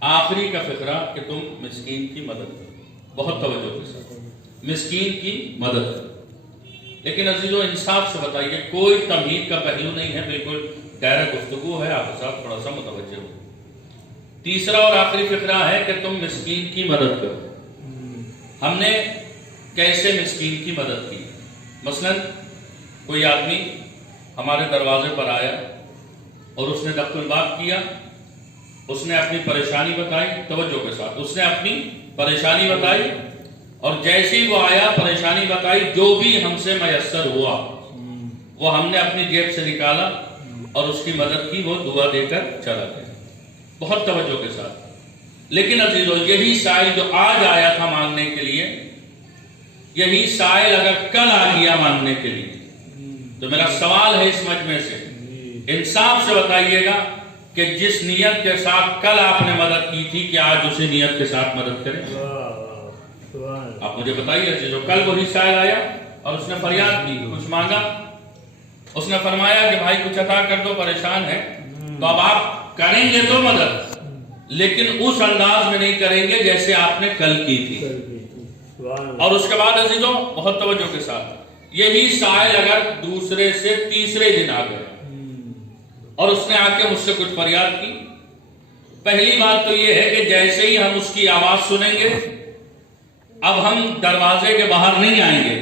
آخری کا فقرہ کہ تم مسکین کی مدد کرو، بہت توجہ کے ساتھ مسکین کی مدد کرو۔ لیکن عزیزو انصاف سے بتائیے، کوئی تمہید کا پہلو نہیں ہے، بالکل دائرہ گفتگو ہے، آپ صاحب تھوڑا سا متوجہ ہو۔ تیسرا اور آخری فقرہ ہے کہ تم مسکین کی مدد کرو۔ ہم نے کیسے مسکین کی مدد کی؟ مثلا کوئی آدمی ہمارے دروازے پر آیا اور اس نے دخل الباب کیا، اس نے اپنی پریشانی بتائی، توجہ کے ساتھ اس نے اپنی پریشانی بتائی، اور جیسے ہی وہ آیا پریشانی بتائی، جو بھی ہم سے میسر ہوا وہ ہم نے اپنی جیب سے نکالا اور اس کی مدد کی، وہ دعا دے کر چلا گیا، بہت توجہ کے ساتھ۔ لیکن عزیزو یہی سائل جو آج آیا تھا مانگنے کے لیے، یہی سائل اگر کل آ گیا مانگنے کے لیے، تو میرا سوال ہے اس مجمع سے، انصاف سے بتائیے گا کہ جس نیت کے ساتھ کل آپ نے مدد کی تھی، کہ آج اسی نیت کے ساتھ مدد کریں؟ آپ مجھے بتائیے عزیزو، کل وہی سائل آیا اور اس نے فریاد کی، کچھ مانگا، اس نے فرمایا کہ بھائی کچھ عطا کر دو، پریشان ہے، تو اب آپ کریں گے تو مدد، لیکن اس انداز میں نہیں کریں گے جیسے آپ نے کل کی تھی۔ اور اس کے بعد عزیزو بہت توجہ کے ساتھ، یہی سائل اگر دوسرے سے تیسرے دن آ گیا اور اس نے آ کے مجھ سے کچھ فریاد کی، پہلی بات تو یہ ہے کہ جیسے ہی ہم اس کی آواز سنیں گے، اب ہم دروازے کے باہر نہیں آئیں گے،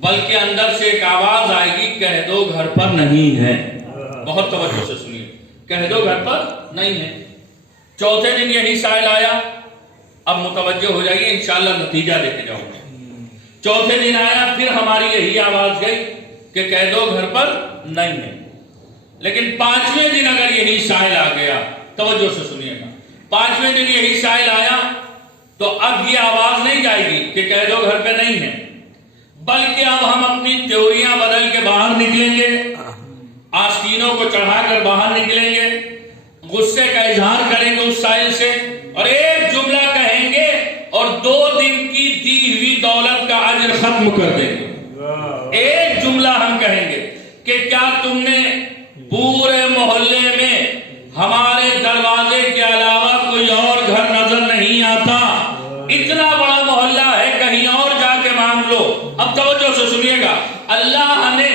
بلکہ اندر سے ایک آواز آئے گی، کہہ دو گھر پر نہیں ہے۔ بہت توجہ سے سنیے، کہہ دو گھر پر نہیں ہے۔ چوتھے دن یہی سائل آیا، اب متوجہ ہو جائیے، انشاءاللہ نتیجہ لے کے جاؤں گے۔ چوتھے دن آیا، پھر ہماری یہی آواز گئی کہ کہہ دو گھر پر نہیں ہے۔ لیکن پانچویں دن اگر یہی سائل آ گیا، توجہ سے سنیے گا، پانچویں دن یہی سائل آیا، تو اب یہ آواز نہیں جائے گی کہ کہہ دو گھر پہ نہیں ہے، بلکہ اب ہم اپنی تیوریاں بدل کے باہر نکلیں گے، آستینوں کو چڑھا کر باہر نکلیں گے، غصے کا اظہار کریں گے اس سائل سے، اور ایک جملہ کہیں گے اور 2 دن کی دی ہوئی دولت کا اجر ختم کر دیں گے۔ ایک جملہ ہم کہیں گے کہ کیا تم نے پورے محلے میں ہمارے دروازے کے علاوہ کوئی اور گھر نظر نہیں آتا؟ اتنا بڑا محلہ ہے، کہیں اور جا کے مانگ لو۔ اب توجہ سے سنیے گا، اللہ نے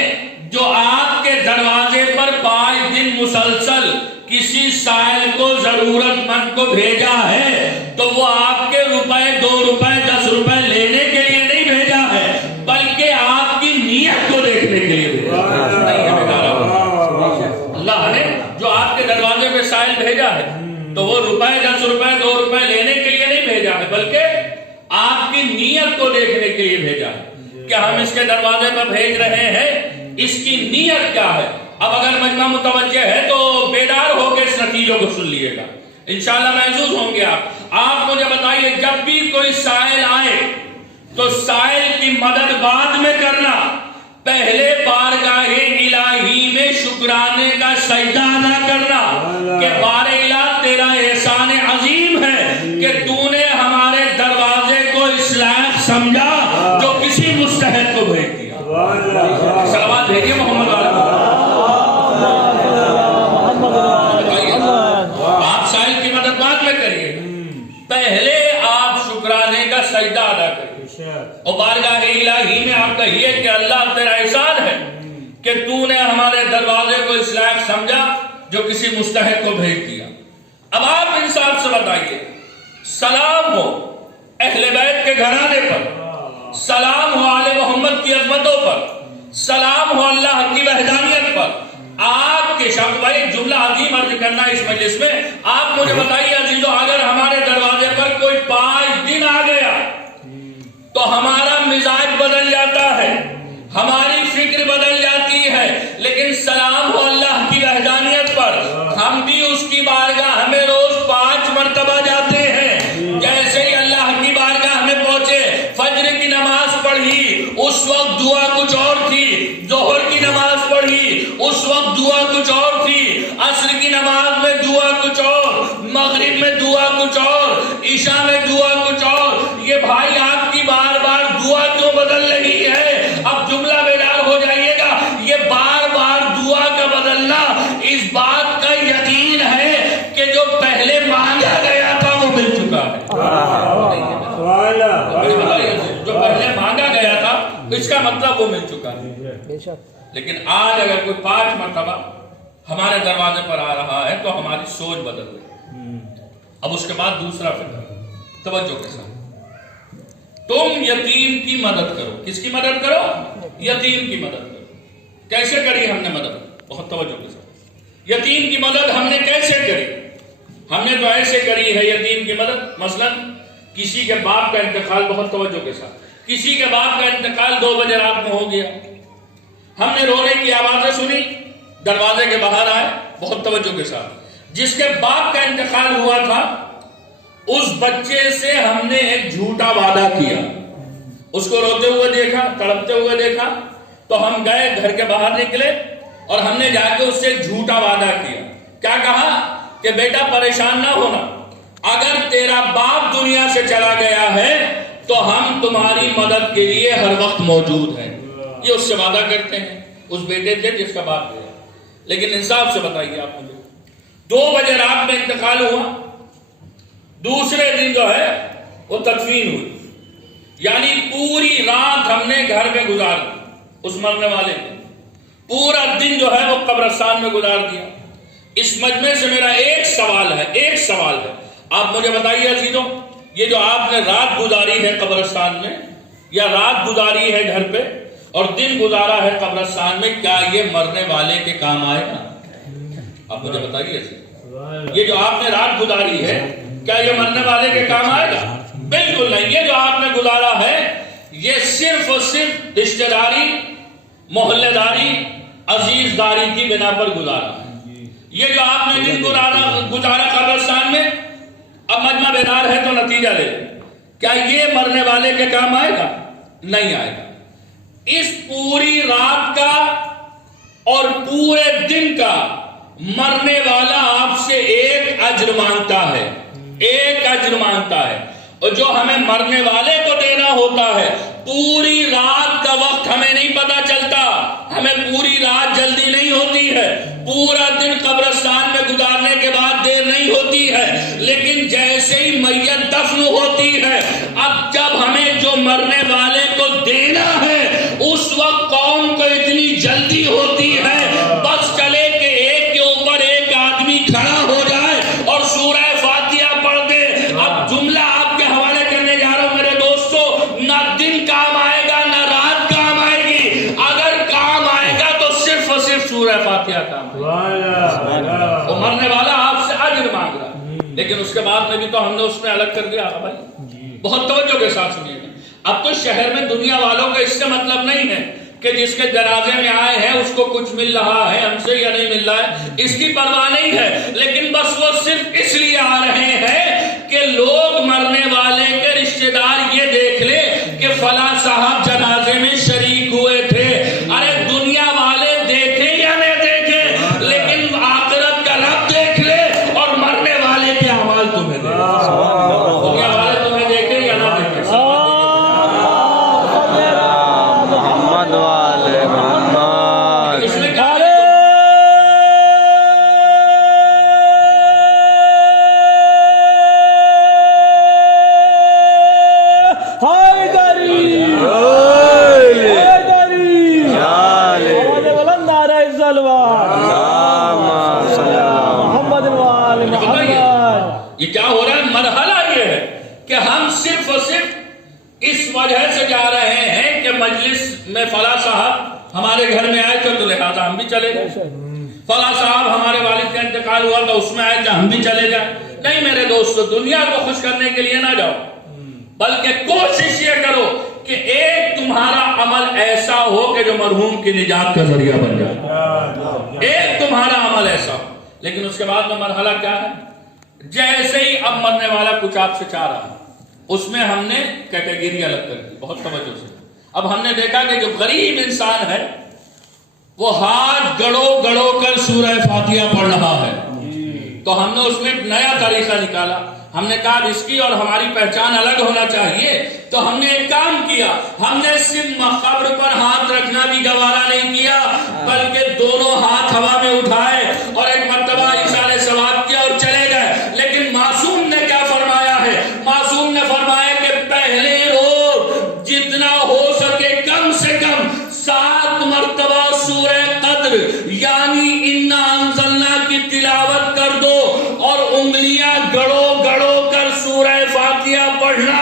جو آپ کے دروازے پر 5 دن مسلسل کسی سائل کو، ضرورت مند کو بھیجا ہے، تو وہ آپ کے روپے 2 روپے 10 روپے لینے کے لیے نہیں بھیجا ہے، بلکہ آپ کی نیت کو دیکھنے کے لیے بھیجا ہے۔ اللہ نے جو آپ کے دروازے پہ سائل بھیجا ہے، تو وہ روپے 10 روپے 2 روپے لینے کے لیے نہیں بھیجا ہے، بلکہ آپ کی نیت کو دیکھنے کے لیے بھیجا ہے کہ ہم اس کے دروازے پر بھیج رہے ہیں، اس کی نیت کیا ہے۔ اب اگر مجمع متوجہ ہے تو بیدار ہو کے اس نتیجوں کو سن لیے گا، انشاءاللہ محظوظ ہوں گے آپ مجھے بتائیے، جب بھی کوئی سائل آئے تو سائل کی مدد بعد میں کرنا، پہلے بارگاہ الہی میں شکرانے کا سجدہ ادا کرنا کہ بار الہ تیرا احسان عظیم ہے کہ تو نے ہمارے دروازے کو اس لائق سمجھا جو کسی مستحق کو بھیج دیا۔ صلوات بھیجیے محمد والا۔ آپ سائل کی مدد بعد میں کریے، پہلے آپ شکرانے کا سجدہ ادا کریے اور بارگاہ الہی میں آپ کہیے کہ اللہ تیرا احسان ہے کہ تو نے ہمارے دروازے کو اس لائق سمجھا جو کسی مستحق کو بھیج دیا۔ اب آپ انصاف سے بتائیے، سلام ہو اہل بیت کے گھرانے پر، سلام ہو آل محمد کی عظمتوں پر، سلام ہو اللہ کی وحدانیت پر، آپ کے شب بھائی جملہ عظیم عرض کرنا اس مجلس میں، آپ مجھے بتائیے عزیزو، اگر ہمارے دروازے پر کوئی 5 دن آ گیا تو ہمارا مزاج بدل جاتا ہے، ہماری فکر بدل جاتی ہے، لیکن سلام ہو اللہ کی وحدانیت پر، ہم بھی اس کی بارگاہ میں روز 5 مرتبہ جاتے ہیں۔ جیسے ہی اللہ کی بارگاہ میں پہنچے، فجر کی نماز پڑھی، اس وقت دعا کچھ اور تھی، ظہر کی نماز پڑھی، اس وقت دعا کچھ اور تھی، عصر کی نماز میں دعا کچھ اور، مغرب میں دعا کچھ اور، عشاء میں دعا کچھ اور۔ یہ بھائی آپ کی بار بار دعا کیوں بدل رہی ہے؟ اب جملہ بیدار ہو جائیے گا، یہ بار بار دعا کا بدلنا اس بات کا یقین ہے کہ جو پہلے مانگا گیا تھا ہے؟ جو پہلے مانگا گیا تھا اس کا مطلب وہ مل چکا ہے. لیکن آج اگر کوئی 5 مرتبہ ہمارے دروازے پر آ رہا ہے تو ہماری سوچ بدل گئی. اب اس کے بعد دوسرا فکر، توجہ کے ساتھ، تم یتیم کی مدد کرو. کس کی مدد کرو؟ یتیم کی مدد کرو. کیسے کری ہم نے مدد؟ بہت توجہ کے ساتھ. یتیم کی مدد ہم نے کیسے کری؟ ہم نے تو ایسے کری ہے یتیم کی مدد. مثلا کسی کے باپ کا انتقال، بہت توجہ کے ساتھ، کسی کے باپ کا انتقال 2 بجے رات میں ہو گیا. ہم نے رونے کی آوازیں سنی، دروازے کے باہر آئے. بہت توجہ کے ساتھ، جس کے باپ کا انتقال ہوا تھا اس بچے سے ہم نے ایک جھوٹا وعدہ کیا. اس کو روتے ہوئے دیکھا، تڑپتے ہوئے دیکھا، تو ہم گئے، گھر کے باہر نکلے اور ہم نے جا کے اس سے جھوٹا وعدہ کیا. کیا کہا؟ کہ بیٹا پریشان نہ ہونا، اگر تیرا باپ دنیا سے چلا گیا ہے تو ہم تمہاری مدد کے لیے ہر وقت موجود ہیں. یہ اس سے وعدہ کرتے ہیں. اس بیٹے سے جس کا باپ گیا. لیکن انصاف سے بتائیے آپ مجھے، 2 بجے رات میں انتقال ہوا، دوسرے دن جو ہے وہ تدفین ہوئی. یعنی پوری رات ہم نے گھر میں گزار دی. اس مرنے والے نے پورا دن جو ہے وہ قبرستان میں گزار دیا. اس مجمع سے میرا ایک سوال ہے، آپ مجھے بتائیے عزیزوں، یہ جو آپ نے رات گزاری ہے قبرستان میں، یا رات گزاری ہے گھر پہ اور دن گزارا ہے قبرستان میں، کیا یہ مرنے والے کے کام آئے گا؟ آپ مجھے بتائیے، یہ جو آپ نے رات گزاری ہے کیا یہ مرنے والے کے کام آئے گا؟ بالکل نہیں. یہ جو آپ نے گزارا ہے یہ صرف اور صرف رشتہ داری، محلے داری، عزیز داری کی بنا پر گزارا ہے. یہ جو آپ نے دن گزارا قبرستان میں، اب مجمع بیدار ہے تو نتیجہ لے، کیا یہ مرنے والے کے کام آئے گا؟ نہیں آئے گا. اس پوری رات کا اور پورے دن کا مرنے والا آپ سے ایک اجر مانگتا ہے، ایک اجر مانگتا ہے. اور جو ہمیں مرنے والے کو دینا ہوتا ہے، پوری رات کا وقت ہمیں نہیں پتا چلتا، ہمیں پوری رات جلدی نہیں ہوتی ہے، پورا دن قبرستان میں گزارنے کے بعد دیر نہیں ہوتی ہے، لیکن جیسے ہی میت دفن ہوتی ہے، اب جب ہمیں جو مرنے والے کو دینا ہے اس وقت قوم کو اتنی جلدی ہوتی ہے، بس چلے کہ ایک کے اوپر ایک آدمی کھڑا ہو جائے اور سورہ فاتحہ پڑھ دے. اب جملہ آپ کے حوالے کرنے جا رہا ہوں میرے دوستو، نہ دن کام آئے گا نہ رات کام آئے گی. اگر کام آئے گا تو صرف اور صرف سورہ فاتحہ کام آئے گا. وہ مرنے والا آپ سے اجر مانگ رہا ہے، لیکن اس کے بعد میں بھی تو ہم نے اس میں الگ کر دیا. بھائی بہت توجہ کے ساتھ سنیے. اب تو شہر میں دنیا والوں کا اس سے مطلب نہیں ہے کہ جس کے جنازے میں آئے ہیں اس کو کچھ مل رہا ہے ہم سے یا نہیں مل رہا ہے، اس کی پرواہ نہیں ہے. لیکن بس وہ صرف اس لیے آ رہے ہیں کہ لوگ مرنے والے کے رشتہ دار یہ دیکھ لے کہ فلاں صاحب جنازے میں شریک ہوئے تھے. ارے دنیا والے دیکھیں یا نہ دیکھیں، لیکن آخرت کا رب دیکھ لے اور مرنے والے کے اعمال تمہیں دے. دنیا والے تمہیں دیکھیں یا نہ دیکھیں، یہ کیا ہو رہا ہے؟ مرحلہ یہ ہے کہ ہم صرف اور صرف اس وجہ سے جا رہے ہیں کہ مجلس میں فلاں صاحب ہمارے گھر میں آئے تھے تو لہذا ہم بھی چلے گئے. فلاں صاحب ہمارے والد کا انتقال ہوا تو اس میں آئے تھے ہم بھی چلے جائیں. نہیں میرے دوستو، دنیا کو خوش کرنے کے لیے نہ جاؤ، بلکہ کوشش یہ کرو کہ ایک تمہارا عمل ایسا ہو کہ جو مرحوم کی نجات کا ذریعہ بن جائے. ایک تمہارا عمل ایسا ہو. لیکن اس کے بعد میں مرحلہ کیا ہے؟ جیسے ہی اب مرنے والا کچھ آپ سے چاہ رہا، اس میں ہم نے کیٹیگری الگ کر دی. بہت توجہ سے. اب ہم نے دیکھا کہ جو غریب انسان ہے وہ ہاتھ گڑو کر سورہ فاتحہ پڑھ رہا ہے، تو ہم نے اس میں ایک نیا طریقہ نکالا. ہم نے کہا اس کی اور ہماری پہچان الگ ہونا چاہیے، تو ہم نے ایک کام کیا. ہم نے صرف قبر پر ہاتھ رکھنا بھی گوارا نہیں کیا، بلکہ دونوں ہاتھ ہوا میں اٹھائے اور ایک مرتبہ اشارے ثواب کیا اور چلے گئے. لیکن معصوم نے کیا فرمایا ہے؟ پڑھنا،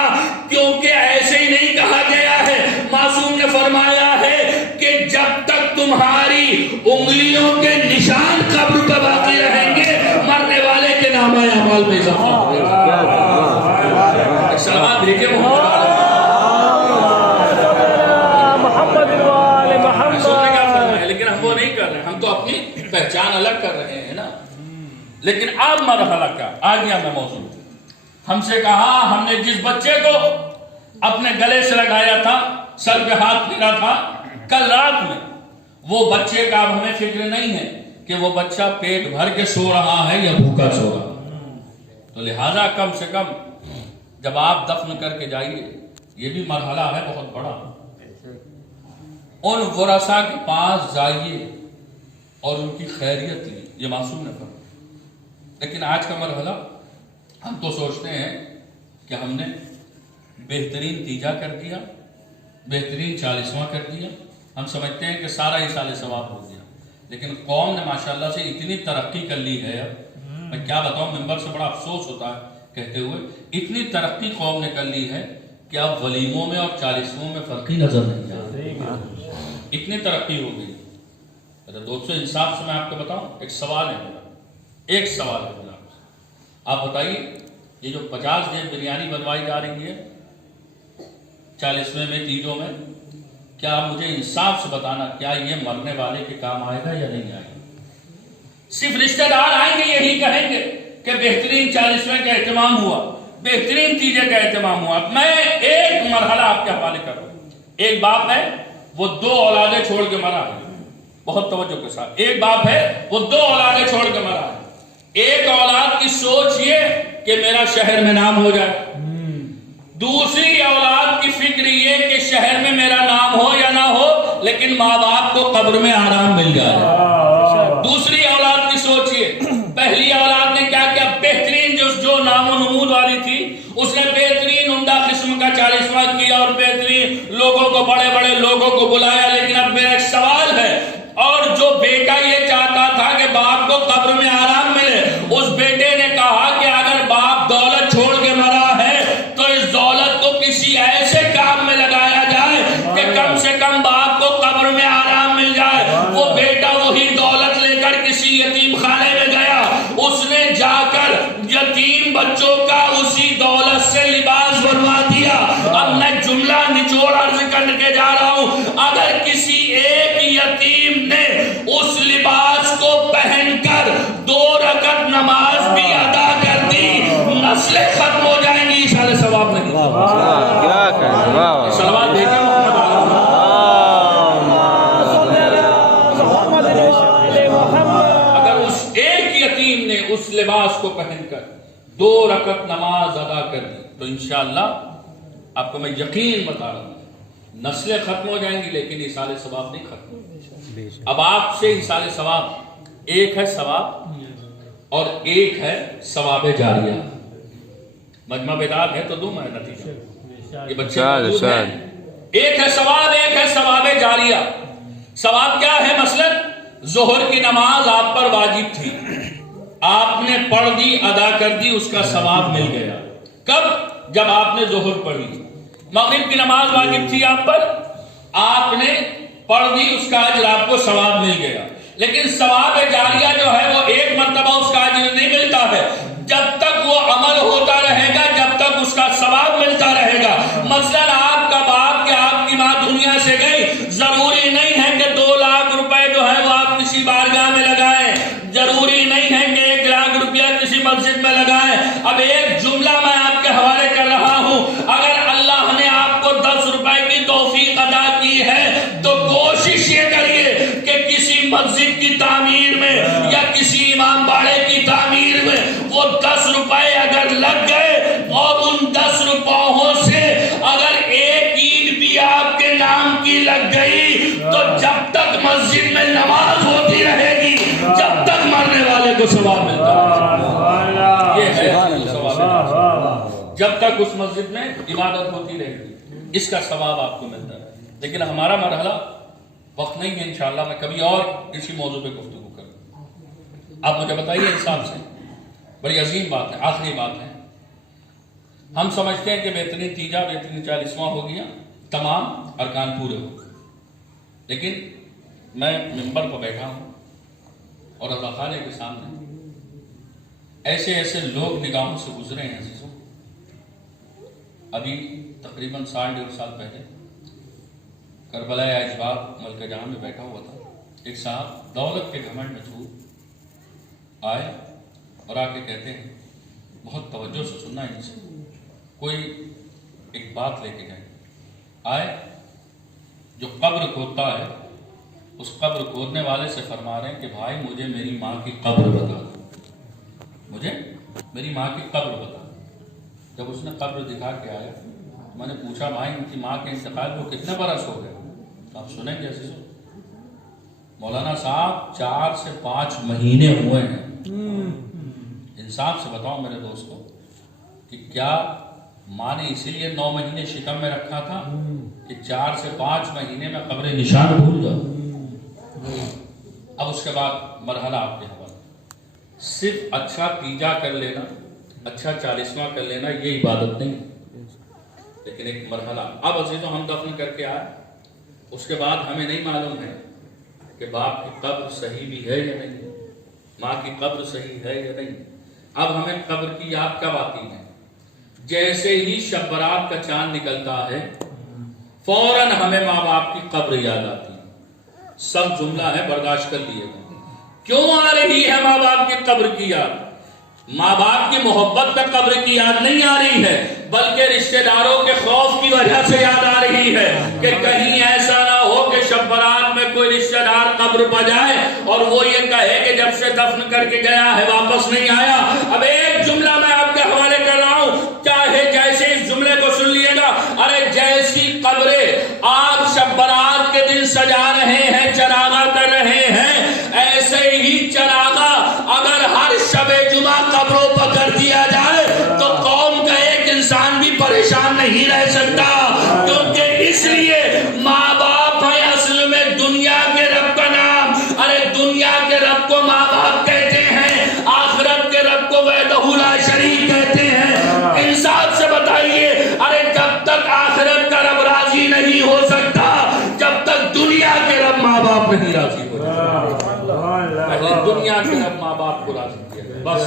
کیونکہ ایسے ہی نہیں کہا گیا ہے. معصوم نے فرمایا ہے کہ جب تک تمہاری انگلیوں کے نشان قبر پہ باقی رہیں گے مرنے والے کے نام اعمال میں اضافہ ہوگا. سلام بھیجے لیکن ہم وہ نہیں کر رہے، ہم تو اپنی پہچان الگ کر رہے ہیں نا. لیکن اب مرحلہ کیا آ گیا؟ میں موضوع ہم سے کہا، ہم نے جس بچے کو اپنے گلے سے لگایا تھا، سر پہ ہاتھ پھیرا تھا کل رات میں، وہ بچے کا اب ہمیں فکر نہیں ہے کہ وہ بچہ پیٹ بھر کے سو رہا ہے یا بھوکا سو رہا ہے. تو لہذا کم سے کم جب آپ دفن کر کے جائیے، یہ بھی مرحلہ ہے بہت بڑا، ان ورثاء کے پاس جائیے اور ان کی خیریت لیے. یہ معصوم نے فرمایا. لیکن آج کا مرحلہ ہم تو سوچتے ہیں کہ ہم نے بہترین تیجا کر دیا، بہترین 40واں کر دیا، ہم سمجھتے ہیں کہ سارا ایصال ثواب ہو گیا. لیکن قوم نے ماشاءاللہ سے اتنی ترقی کر لی ہے، میں کیا بتاؤں، ممبر سے بڑا افسوس ہوتا ہے کہتے ہوئے، اتنی ترقی قوم نے کر لی ہے کہ اب ولیموں میں اور 40ووں میں فرق ہی نظر نہیں آتا. اتنی ترقی ہو گئی. دوستو انصاف سے میں آپ کو بتاؤں، ایک سوال ہے میرا، ایک سوال ہے میرا. آپ بتائیے، یہ جو 50 دن بریانی بنوائی جا رہی ہے 40ویں میں، تیجوں میں، کیا مجھے انصاف سے بتانا کیا یہ مرنے والے کے کام آئے گا یا نہیں آئے گا؟ صرف رشتہ دار آئیں گے یہی کہیں گے کہ بہترین 40ویں کا اہتمام ہوا، بہترین تیجے کا اہتمام ہوا. میں ایک مرحلہ آپ کے حوالے کر رہا ہوں. ایک باپ ہے وہ 2 اولادیں چھوڑ کے مرا ہے، بہت توجہ کے ساتھ. ایک باپ ہے وہ 2 اولادیں چھوڑ کے مرا ہے. ایک اولاد کی سوچ یہ کہ میرا شہر میں نام ہو جائے، دوسری اولاد کی فکر یہ کہ شہر میں میرا نام ہو یا نہ ہو لیکن ماں باپ کو قبر میں آرام مل جائے. دوسری اولاد کی سوچ یہ. پہلی اولاد نے کیا کیا؟ بہترین جو نام و نمود والی تھی اس نے بہترین عمدہ قسم کا 40واں کیا اور بہترین لوگوں کو، بڑے بڑے لوگوں کو بلایا. لیکن اب میرا ایک سوال ہے، اور جو بیٹا یہ چاہتا تھا کہ باپ کو قبر میں آرام ملے، اس بیٹے نے کہا کہ اگر باپ دولت چھوڑ کے مرا ہے تو اس دولت کو کسی ایسے کام میں لگایا جائے کہ کم سے کم باپ کو قبر میں آرام مل جائے. وہ بیٹا وہی دولت لے کر کسی یتیم خانے میں گیا، اس نے جا کر یتیم بچوں کا اسی دولت سے لباس بنوا دیا. اب میں جملہ نچوڑ عرض کر کے جا رہا ہوں، اگر کسی ایک یتیم نے اس لباس کو پہن کر 2 رکعت نماز بھی ادا کر دی، نسلیں ختم ہو جائیں گی. ایصال ثواب نہیں. سلوات بھیجیں محمد. اگر اس ایک یتیم نے اس لباس کو پہن کر 2 رکعت نماز ادا کر دی تو انشاءاللہ آپ کو میں یقین بتا رہا ہوں نسلیں ختم ہو جائیں گی، لیکن ایصال ثواب نہیں ختم. اب آپ سے ایصال ثواب، ایک ہے ثواب اور ایک ہے ثواب جاریہ. مجمع بیدار ہے تو دوں میں نتیجہ، یہ بچے ایک ہے ثواب، ایک ہے ثواب جاریہ. ثواب کیا ہے؟ مثلا ظہر کی نماز آپ پر واجب تھی، آپ نے پڑھ دی، ادا کر دی، اس کا ثواب مل گیا. کب؟ جب آپ نے ظہر پڑھی. مغرب کی نماز واجب تھی آپ پر، آپ نے پڑھ دی، اس کا اجر آپ کو ثواب مل گیا. لیکن ثواب جاریہ جو ہے وہ ایک مرتبہ اس کا اجر نہیں ملتا ہے، جب تک وہ عمل ہوتا رہے گا جب تک اس کا ثواب ملتا رہے گا. مثلا آپ کا باپ کہ آپ کی ماں دنیا سے گئی، ضروری نہیں ہے کہ 2 لاکھ روپے جو ہے وہ آپ کسی بارگاہ میں لگائیں، ضروری نہیں ہے کہ 1 لاکھ روپیہ کسی مسجد میں لگائیں. اب ایک جملہ میں آپ کے حوالے کر رہا ہوں، اگر اللہ نے آپ کو 10 روپے کی توفیق عطا کی ہے تو کوشش یہ کریے کہ کسی مسجد کی تعمیر میں یا کسی امام باڑے کی تعمیر میں وہ 10 روپے اگر لگ گئے اور ان 10 روپوں سے اگر ایک اینٹ بھی آپ کے نام کی لگ گئی تو جب تک مسجد میں نماز ہوتی رہے گی جب تک مرنے والے کو ثواب ملتا ہے. یہ ہے ثواب، جب تک اس مسجد میں عبادت ہوتی رہے گی اس کا ثواب آپ کو ملتا ہے. لیکن ہمارا مرحلہ وقت نہیں ہے، انشاءاللہ میں کبھی اور کسی موضوع پہ گفتگو کروں. آپ مجھے بتائیے انصاف سے، بڑی عظیم بات ہے، آخری بات ہے، ہم سمجھتے ہیں کہ بہترین تیجا بہترین 40واں ہو گیا، تمام ارکان پورے ہو گئے، لیکن میں ممبر پر بیٹھا ہوں اور اللہ خانے کے سامنے ایسے ایسے لوگ نگاہوں سے گزرے ہیں عزیزوں۔ ابھی تقریباً 1.5 سال پہلے کربلا اجباب ملکہ جہاں میں بیٹھا ہوا تھا، ایک صاحب دولت کے گھمنڈ میں چور آئے اور آ کے کہتے ہیں، بہت توجہ سے سننا ہے ان سے، کوئی ایک بات لے کے گئے، آئے جو قبر کھودتا ہے اس قبر کھودنے والے سے فرما رہے ہیں کہ بھائی مجھے میری ماں کی قبر بتا دو، مجھے میری ماں کی قبر بتا دو۔ جب اس نے قبر دکھا کے آیا، میں نے پوچھا بھائی ان کی ماں کے انتقال کو کتنے برس ہو گئے؟ تو آپ سنیں گے عزیزوں، مولانا صاحب 4 سے 5 مہینے ہوئے ہیں۔ انصاف سے بتاؤ میرے دوستوں کہ کیا ماں نے اسی لیے 9 مہینے شکم میں رکھا تھا کہ 4 سے 5 مہینے میں قبر نشان بھول جاؤ؟ اب اس کے بعد مرحلہ آپ کے حوالے، صرف اچھا تیجا کر لینا، اچھا 40واں کر لینا یہ عبادت نہیں، لیکن ایک مرحلہ۔ اب عزیزوں ہم دفن کر کے آئے، اس کے بعد ہمیں نہیں معلوم ہے کہ باپ کی قبر صحیح بھی ہے یا نہیں، ماں کی قبر صحیح ہے یا نہیں۔ اب ہمیں قبر کی یاد کب آتی ہے؟ جیسے ہی شب برات کا چاند نکلتا ہے فوراً ہمیں ماں باپ کی قبر یاد آتی ہے۔ سب جملہ ہے، برداشت کر لیے گا۔ کیوں آ رہی ہے ماں باپ کی قبر کی یاد؟ ماں باپ کی محبت میں قبر کی یاد نہیں آ رہی ہے، بلکہ رشتہ داروں کے خوف کی وجہ سے یاد آ رہی ہے کہ کہیں ایسا نہ ہو کہ شب برات میں کوئی رشتہ دار قبر پہ جائے اور وہ یہ کہے کہ جب سے دفن کر کے گیا ہے واپس نہیں آیا۔ اب ایک جملہ میں آپ کے حوالے کر رہا ہوں، چاہے جیسے اس جملے کو سن لیے گا، ارے جیسی قبریں آپ شب برات کے دن سجا رہے ہیں، چراغا کر رہے ہیں، ایسے ہی چراغا اگر ہر شب جمعہ قبروں پر کر دیا جائے تو قوم کا ایک انسان بھی پریشان نہیں رہ سکتا، کیونکہ اس لیے ماں باپ ہے اصل میں دنیا کے رب کا نام۔ ارے دنیا کے رب کو ماں باپ کہتے ہیں، آخرت کے رب کو وحدہ لا شریک کہتے ہیں۔ انصاف سے بتائیے، ارے جب تک آخرت کا رب راضی نہیں ہو سکتا جب تک دنیا کے رب ماں باپ نہیں راضی ہو سکتا۔ پہلے دنیا کے رب ماں باپ کو راضی کیا گیا، بس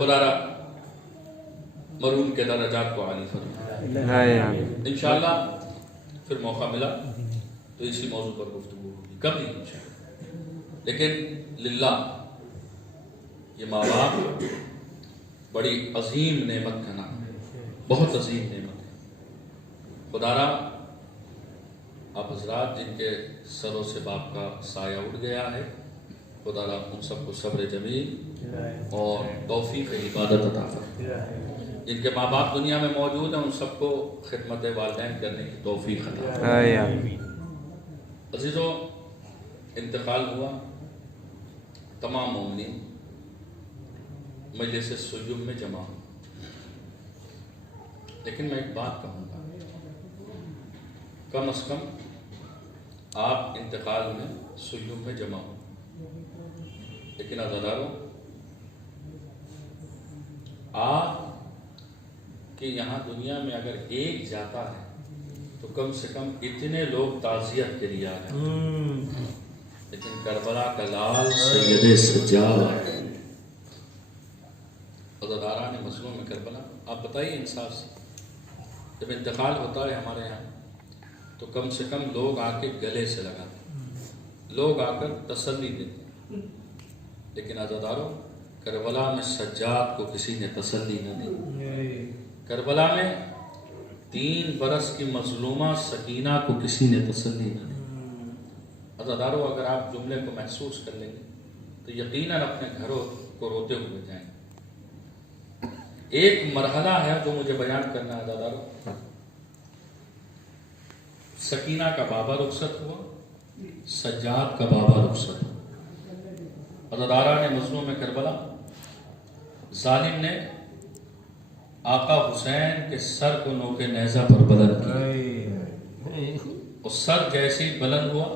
خدا را مرحوم کے درجات کو عالی فرمائے۔ انشاءاللہ پھر موقع ملا تو اسی موضوع پر گفتگو ہوگی، کبھی انشاءاللہ۔ لیکن للہ یہ ماں باپ بڑی عظیم نعمت کا نام ہے، بہت عظیم نعمت ہے۔ خدا را آپ حضرات جن کے سروں سے باپ کا سایہ اڑ گیا ہے، خدا را ان سب کو صبر جمیل اور توفیق عبادت عطا فرمائے۔ جن کے ماں باپ دنیا میں موجود ہیں ان سب کو خدمت والدین کرنے کی توفیق عطا فرمائے۔ عزیزوں انتقال ہوا، تمام مومنین مجلس سجود میں جمع ہو، لیکن میں ایک بات کہوں گا، کم از کم آپ انتقال میں سجود میں جمع ہو، لیکن عزیزاروں آپ کہ یہاں دنیا میں اگر ایک جاتا ہے تو کم سے کم اتنے لوگ تعزیت کے لیے آئے ہیں، لیکن کربلا کا لال سید سجاد عزاداران مظلوم میں کربلا، آپ بتائیے انصاف سے، جب انتقال ہوتا ہے ہمارے یہاں تو کم سے کم لوگ آ کے گلے سے لگاتے ہیں، لوگ آ کر تسلی دیتے ہیں، لیکن عزاداروں کربلا میں سجاد کو کسی نے تسلی نہ دی۔ کربلا میں 3 برس کی مظلومہ سکینہ کو کسی نے تسلی نہ دی۔ عزاداروں اگر آپ جملے کو محسوس کر لیں گے تو یقیناً اپنے گھروں کو روتے ہوئے جائیں۔ ایک مرحلہ ہے جو مجھے بیان کرنا ہے عزاداروں، سکینہ کا بابا رخصت ہوا، سجاد کا بابا رخصت ہوا۔ عزاداران مظلوم میں کربلا، ظالم نے آقا حسین کے سر کو نوکے نیزہ پر بلند کیا، اور سر جیسے ہی بلند ہوا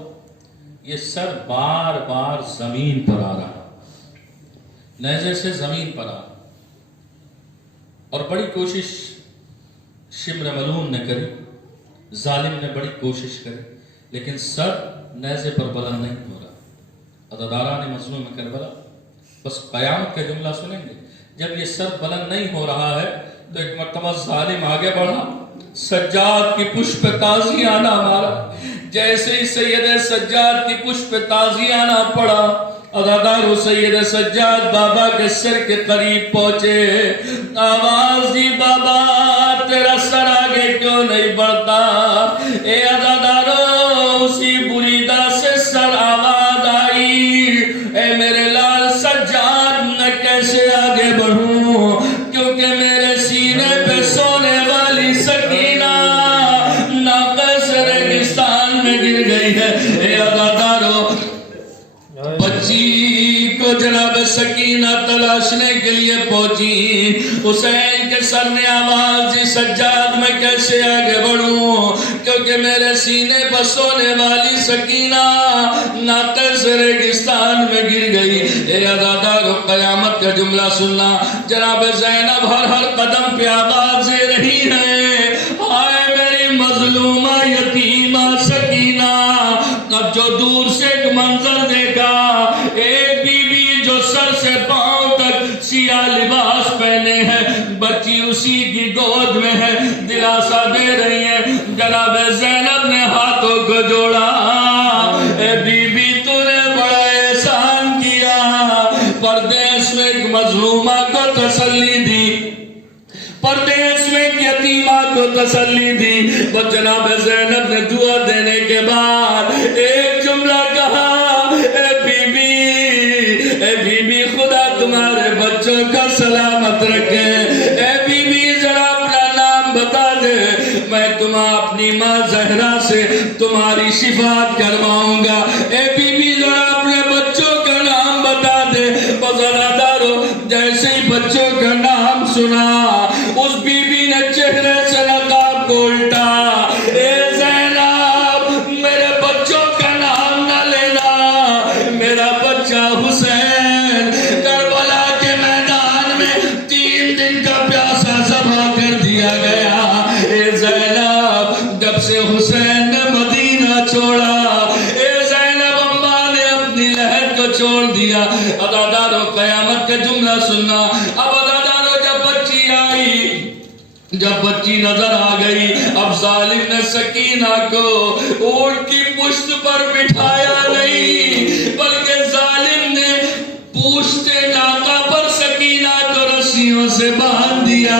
یہ سر بار بار زمین پر آ رہا، نیزے سے زمین پر آ، اور بڑی کوشش شمر ملعون نے کری، ظالم نے بڑی کوشش کری، لیکن سر نیزے پر بلند نہیں ہو رہا۔ عزاداران مظلوم کربلا، بس قیامت کا جملہ سنیں گے، جب یہ سر بلند نہیں ہو رہا ہے تو ایک مرتبہ ظالم آگے بڑھا، سجاد کی پشت پہ تازیانہ مارا۔ جیسے ہی سید سجاد کی پشت پہ تازیانہ پڑا، عزادارو سید سجاد بابا کے سر کے قریب پہنچے، آواز دی بابا تیرا سر آگے کیوں نہیں بڑھتا؟ اے عزادارو اسی بریدہ سے سر آواز آئی، اے میرے لال سجاد میں کیسے آگے بڑھوں، کیونکہ میرے سینے پہ سونے والی سکینہ ناقص ریگستان میں گر گئی ہے۔ اے عزادارو بچی کو جناب سکینہ تلاشنے کے لیے پہنچی، حسین کے سر نے آواز دی سجاد میں کیسے آگے بڑھوں، کیونکہ میرے سینے پر سونے والی سکینہ ناقص ریگستان میں گر گئی۔ اے عزادارو قیامت کا جملہ سننا، جناب زینب ہر قدم پہ آواز دے رہی ہے، ہائے میری مظلومہ یتیمہ سکینہ۔ اب جو دور سے ایک منظر دیکھا، ایک بی بی جو سر سے پاؤں تک سیاہ لباس پہنے ہیں، بچی اسی کی گود میں ہے، دلاسا دے رہی ہے۔ جناب زینب نے ہاتھوں کو جوڑا، اے بی بی تو نے بڑا احسان کیا، پردیس میں ایک مظلومہ کو تسلی دی، پردیس میں ایک یتیمہ کو تسلی دی۔ وہ جناب زینب نے دعا دینے کے بعد ایک جملہ کہا، اے بی بی خدا تمہارے بچوں کا سلامت رکھے، اے بی بی ذرا اپنا نام بتا دے، میں تمہیں اپنی ماں زہرا سے تمہاری شفاعت کرواؤں گا۔ اے بی بی ذرا اپنے بچوں کا نام بتا دے۔ عزادارو جیسے ہی بچوں کا نام سنا، اس بی بی نے چہرے سے نقاب کو الٹا، اے زینب میرے بچوں کا نام نہ لینا، میرا بچہ حسین کربلا کے میدان میں 3 دن کا پیاسا ذبح کر دیا گیا۔ اے زینب جب سے حسین نے مدینہ چھوڑا، اے زینب اماں نے اپنی لہر کو چھوڑ دیا۔ عزادارو قیامت کا جملہ سننا، اب عزادارو جب بچی نظر آ گئی، اب ظالم نے سکینہ کو اونٹ کی پشت پر بٹھایا نہیں، بلکہ ظالم نے پشت ناقہ پر سکینہ کو رسیوں سے باندھ دیا۔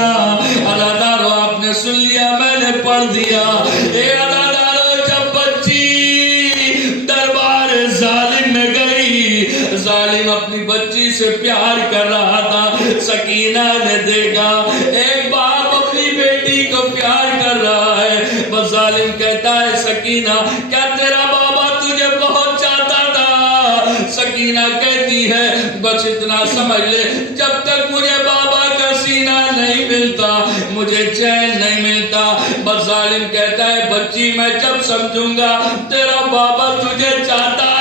عزادارو آپ نے سن لیا، میں نے پڑھ دیا۔ اے عزادارو جب بچی دربار ظالم میں گئی، ظالم اپنی بچی سے پیار کر رہا تھا، سکینہ نے دیکھا ایک باپ اپنی بیٹی کو پیار کر رہا ہے، بس ظالم کہتا ہے سکینہ کیا تیرا بابا تجھے بہت چاہتا تھا؟ سکینہ کہتی ہے بس اتنا سمجھ لے، جب تک مجھے بابا کا سینہ نہیں ملتا مجھے چین نہیں ملتا۔ بس ظالم کہتا ہے بچی میں جب سمجھوں گا تیرا بابا تجھے چاہتا